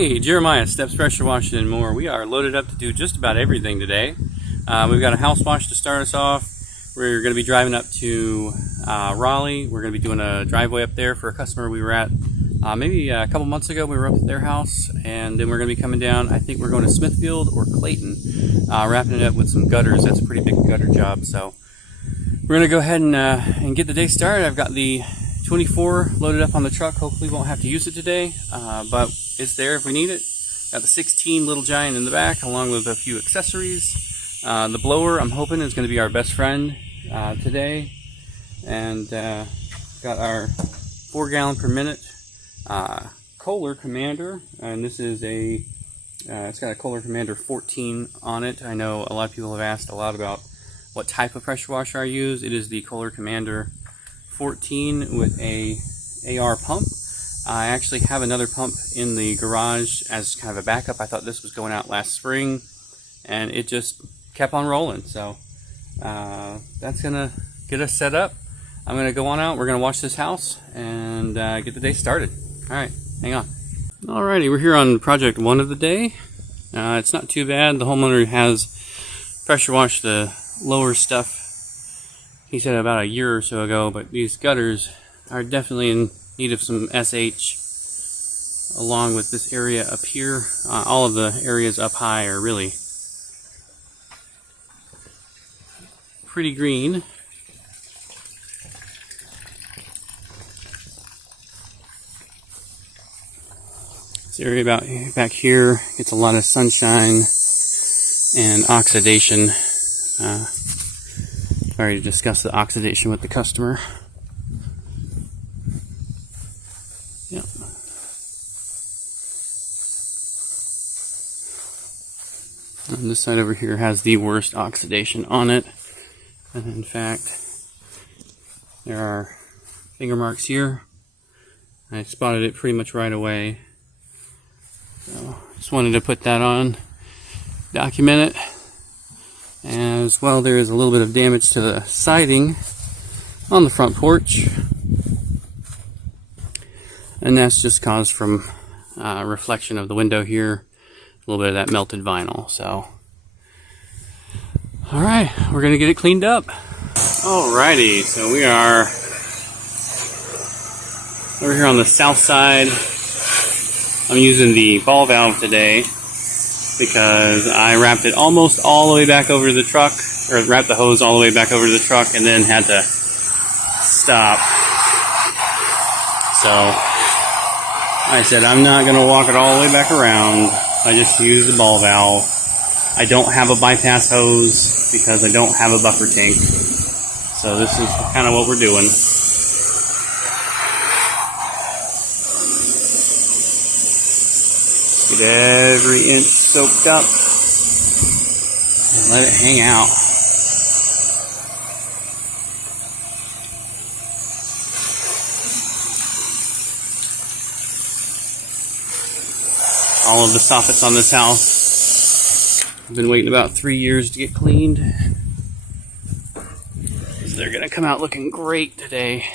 Hey, Jeremiah, Steps Pressure Washing and more. We are loaded up to do just about everything today. We've got a house wash to start us off. We're going to be driving up to Raleigh. We're going to be doing a driveway up there for a customer we were at maybe a couple months ago. We were up at their house, and then we're going to be coming down. I think we're going to Smithfield or Clayton, wrapping it up with some gutters. That's a pretty big gutter job, so we're going to go ahead and get the day started. I've got the 24 loaded up on the truck. Hopefully we won't have to use it today, but it's there if we need it. Got the 16 Little Giant in the back along with a few accessories. The blower, I'm hoping, is going to be our best friend today. And got our 4 gallon per minute Kohler Commander, and this is a it's got a Kohler Commander 14 on it. I know a lot of people have asked a lot about what type of pressure washer I use. It is the Kohler Commander 14 with a AR pump. I actually have another pump in the garage as kind of a backup. I thought this was going out last spring, and it just kept on rolling. So that's gonna get us set up. I'm gonna go on out. We're gonna wash this house and get the day started. All right, hang on. Alrighty, we're here on project 1 of the day. It's not too bad. The homeowner has pressure washed the lower stuff, he said, about a year or so ago, but these gutters are definitely in need of some SH, along with this area up here. All of the areas up high are really pretty green. This area back here gets a lot of sunshine and oxidation. I already discussed the oxidation with the customer. Yep. And this side over here has the worst oxidation on it. And in fact, there are finger marks here. I spotted it pretty much right away. So just wanted to put that on, document it. As well, there is a little bit of damage to the siding on the front porch, and that's just caused from reflection of the window here, a little bit of that melted vinyl. So alright, we're gonna get it cleaned up. Alrighty, so we are over here on the south side. I'm using the ball valve today because I wrapped it almost all the way back over to the truck, or wrapped the hose all the way back over to the truck, and then had to stop. So I said I'm not going to walk it all the way back around. I just use the ball valve. I don't have a bypass hose because I don't have a buffer tank. So this is kind of what we're doing. Get every inch soaked up and let it hang out. All of the soffits on this house, I've been waiting about 3 years to get cleaned. So they're gonna come out looking great today.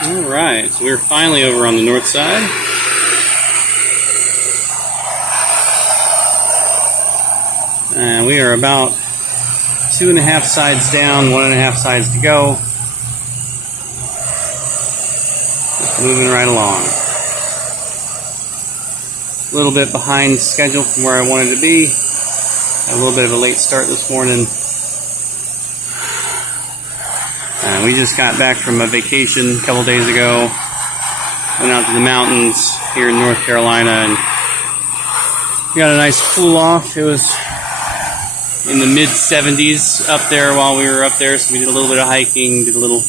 Alright, so we're finally over on the north side. And we are about 2.5 sides down, 1.5 sides to go. Just moving right along. A little bit behind schedule from where I wanted to be. Had a little bit of a late start this morning. We just got back from a vacation a couple days ago. Went out to the mountains here in North Carolina and we got a nice cool off. It was in the mid 70s up there while we were up there, so we did a little bit of hiking, did a little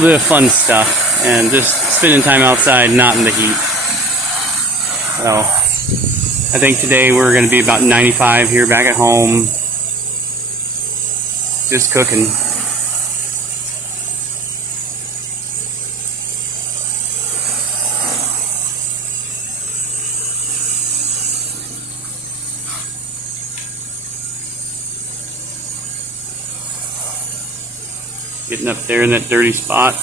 bit of fun stuff, and just spending time outside, not in the heat. So I think today we're going to be about 95 here back at home. Just cooking. Getting up there in that dirty spot.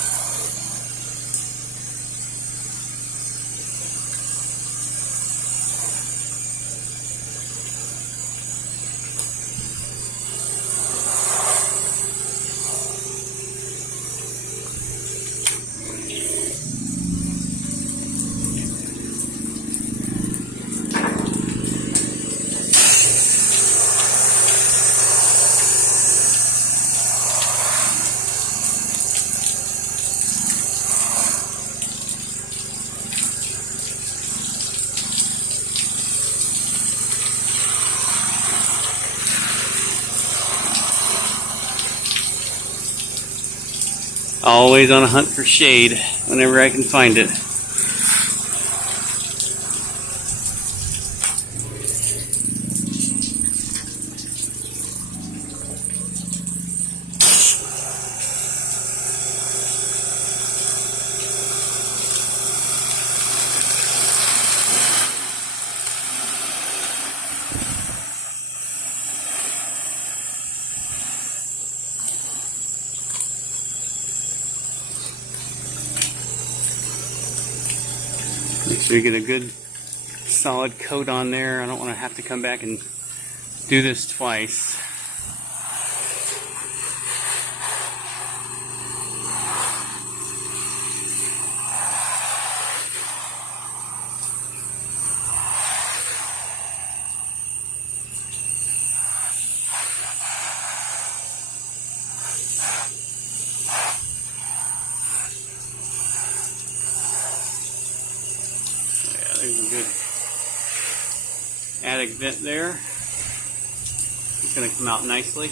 Always on a hunt for shade whenever I can find it. Make sure you get a good solid coat on there. I don't want to have to come back and do this twice. There's a good attic vent there. It's going to come out nicely.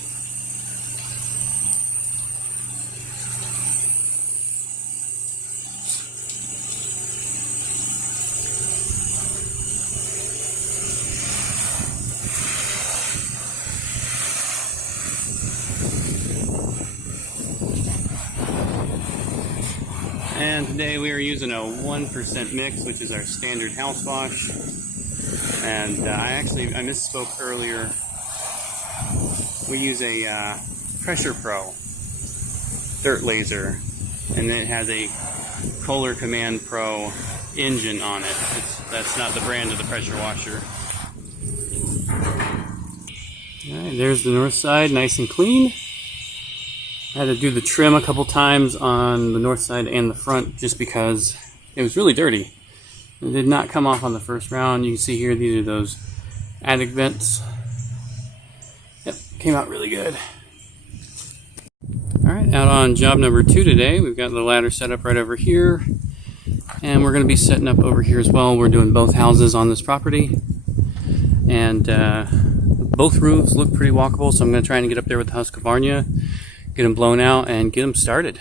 And today we are using a 1% mix, which is our standard house wash. And I misspoke earlier. We use a Pressure Pro dirt laser, and it has a Kohler Command Pro engine on it. That's not the brand of the pressure washer. Alright, there's the north side, nice and clean. I had to do the trim a couple times on the north side and the front just because it was really dirty. It did not come off on the first round. You can see here, these are those attic vents. Yep, came out really good. Alright, out on job number 2 today. We've got the ladder set up right over here. And we're going to be setting up over here as well. We're doing both houses on this property. And both roofs look pretty walkable, so I'm going to try and get up there with the Husqvarna, get them blown out, and get them started.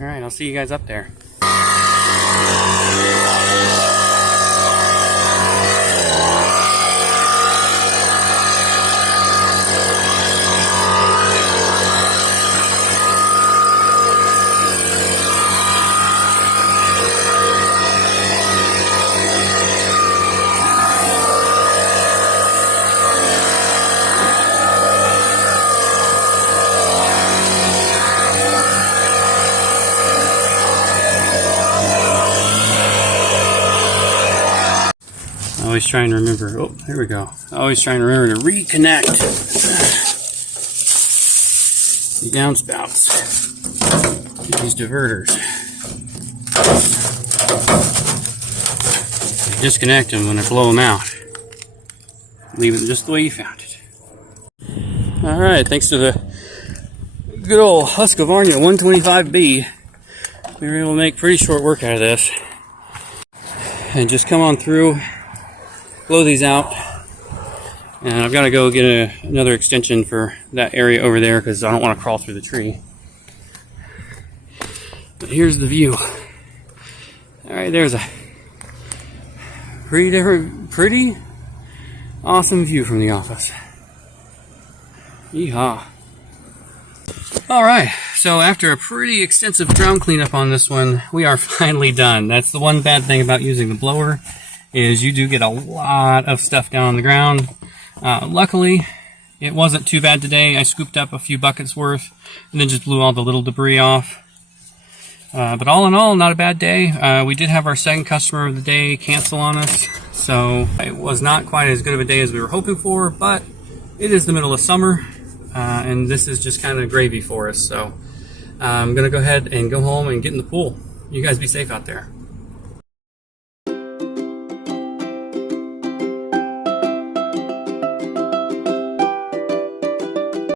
Alright, I'll see you guys up there. Always trying to remember, oh, there we go. Always trying to remember to reconnect the downspouts to these diverters. You disconnect them when I blow them out. Leave it just the way you found it. Alright, thanks to the good old Husqvarna 125B, we were able to make pretty short work out of this. And just come on through, blow these out, and I've got to go get another extension for that area over there because I don't want to crawl through the tree. But here's the view. Alright, there's a pretty awesome view from the office. Yeehaw. Alright, so after a pretty extensive ground cleanup on this one, we are finally done. That's the one bad thing about using the blower, is you do get a lot of stuff down on the ground. Luckily, It wasn't too bad today. I scooped up a few buckets worth and then just blew all the little debris off. But all in all, not a bad day. We did have our second customer of the day cancel on us, so it was not quite as good of a day as we were hoping for, but it is the middle of summer, and this is just kind of gravy for us. So I'm going to go ahead and go home and get in the pool. You guys be safe out there.